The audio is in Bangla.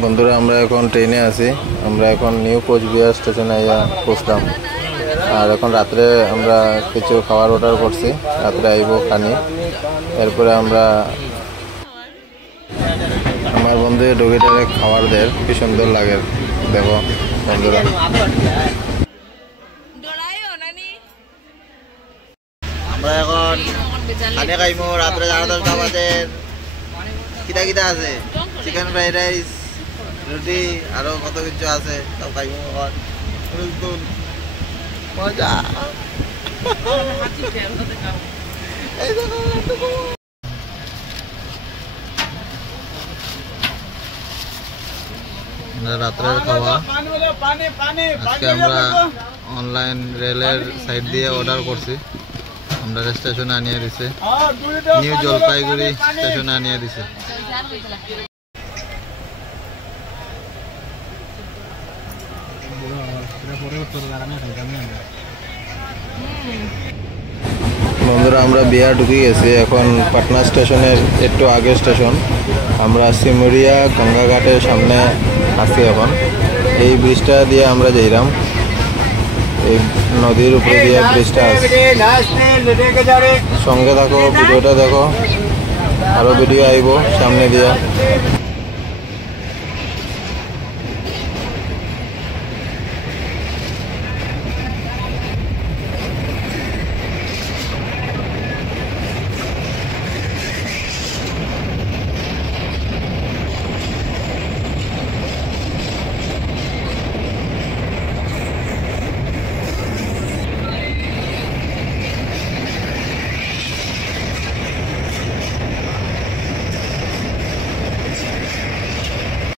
বন্ধুরা আমরা এখন ট্রেনে আছি। আমরা এখন নিউ কোচবিহার স্টেশনে আইয়া পৌঁছলাম। আর এখন রাত্রে আমরা কিছু খাবার অর্ডার করছি, রাত্রে আইব খানি। এরপরে আমরা আমার বন্ধু ডগিটারে খাবার দেয়, কি সুন্দর লাগে দেখো বন্ধুরা। আমরা এখন খানে খাইমু রাত্রে 10:30 বাজে। কিটা কিটা আছে, চিকেন ফ্রাইড রাইস, রুটি, আরো কত কিছু আছে, সব খাইমু এখন। মজা। রাত্রের খাওয়া আজকে আমরা অনলাইন রেলের সাইড দিয়ে অর্ডার করছি। আমরা স্টেশনে আনিয়ে দিছে, নিউ জলপাইগুড়ি স্টেশনে আনিয়ে দিছে। বন্ধুরা আমরা বিহার ঢুকে গেছি, এখন পাটনা স্টেশনের একটু আগে স্টেশন। আমরা সিমুরিয়া গঙ্গাঘাটের সামনে আছি এখন। এই ব্রিজটা দিয়ে আমরা যাইলাম, এই নদীর উপরে দিয়ে ব্রিজটা আছে। সঙ্গে থাকো, ভিডিওটা দেখো, আরো ভিডিও আইব সামনে দিয়া।